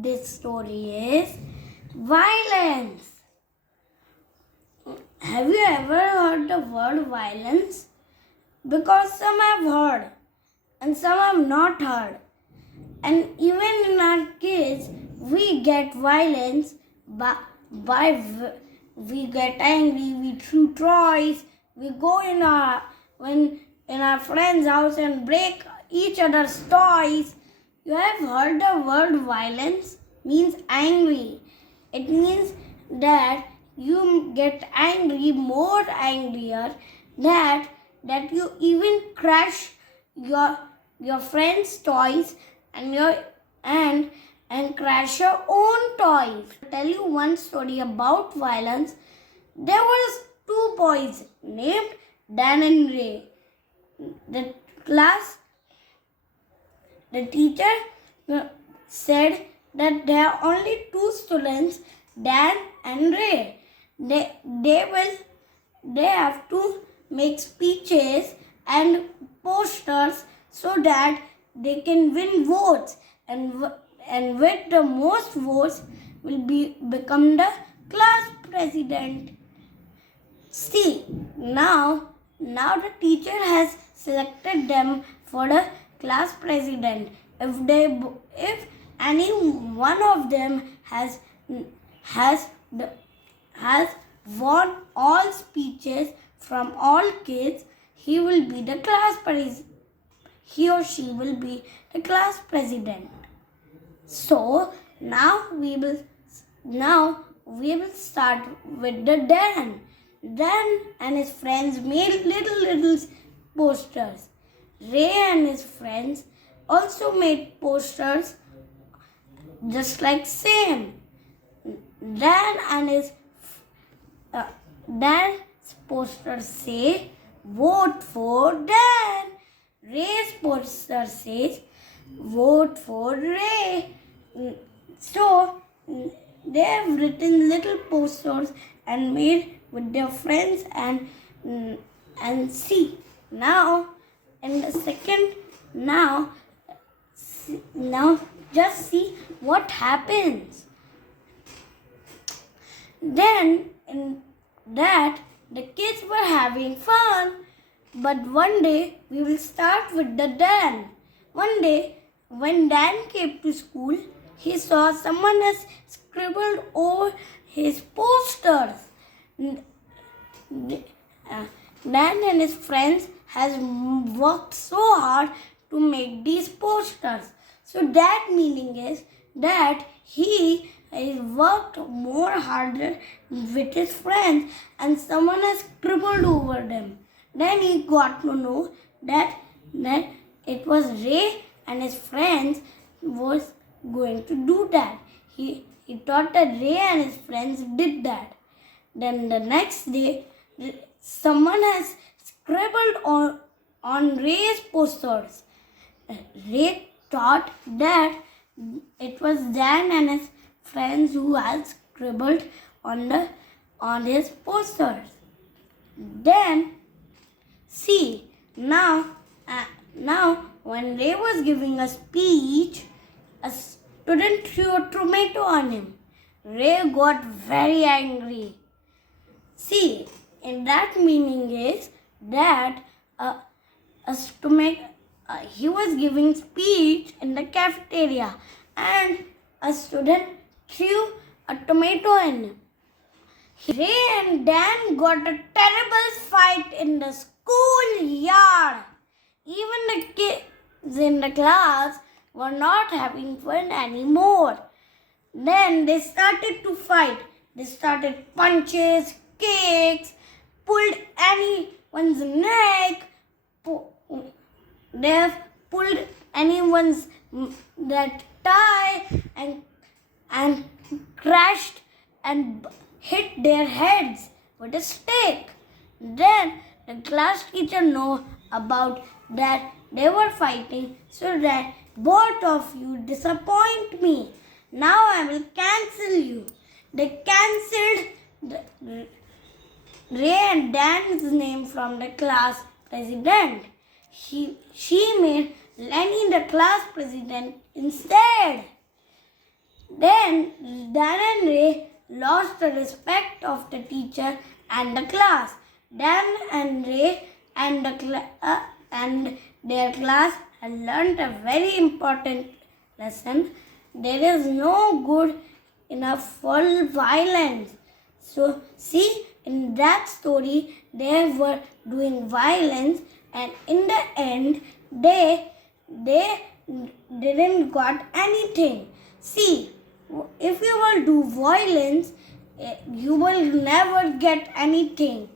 This story is violence. Have you ever heard the word violence? Because some have heard and some have not heard. And even in our kids, we get violence we get angry, we throw toys, we go in our friend's house and break each other's toys. You have heard the word violence means angry. It means that you get angry, more angrier, that you even crush your friend's toys and crash your own toys. I'll tell you one story about violence. There was two boys named Dan and Ray. The teacher said that there are only two students, Dan and Ray. They have to make speeches and posters so that they can win votes, and with the most votes will become the class president. See, now the teacher has selected them for the class president. If any one of them has won all speeches from all kids, he will be the class president. He or she will be the class president. So now we will start with the Dan. Dan and his friends made little posters. Ray and his friends also made posters just like same. Dan's posters say, "Vote for Dan." Ray's poster says, "Vote for Ray." So they have written little posters and made with their friends and see. Now in the second, now just see what happens. Then in that the kids were having fun, but one day we will start with the Dan. One day when Dan came to school, he saw someone has scribbled over his posters. Dan and his friends has worked so hard to make these posters. So that meaning is that he worked more harder with his friends and someone has scribbled over them. Then he got to know that it was Ray and his friends was going to do that. He thought that Ray and his friends did that. Then the next day, someone has scribbled on Ray's posters. Ray thought that it was Dan and his friends who had scribbled on his posters. Then see, now when Ray was giving a speech, a student threw a tomato on him. Ray got very angry. See, in that meaning is that he was giving speech in the cafeteria and a student threw a tomato in him. Ray and Dan got a terrible fight in the school yard. Even the kids in the class were not having fun anymore. Then they started to fight. They started punches, kicks, pulled anyone's neck. They have pulled anyone's that tie and crashed and hit their heads with a stick. Then the class teacher know about that they were fighting, so that both of you disappoint me. Now I will cancel you. They cancelled Ray and Dan's name from the class president. She made Lenny the class president instead. Then Dan and Ray lost the respect of the teacher and the class. Dan and Ray and and their class had learned a very important lesson. There is no good enough for violence. So see, in that story, they were doing violence, and in the end, they didn't got anything. See, if you will do violence, you will never get anything.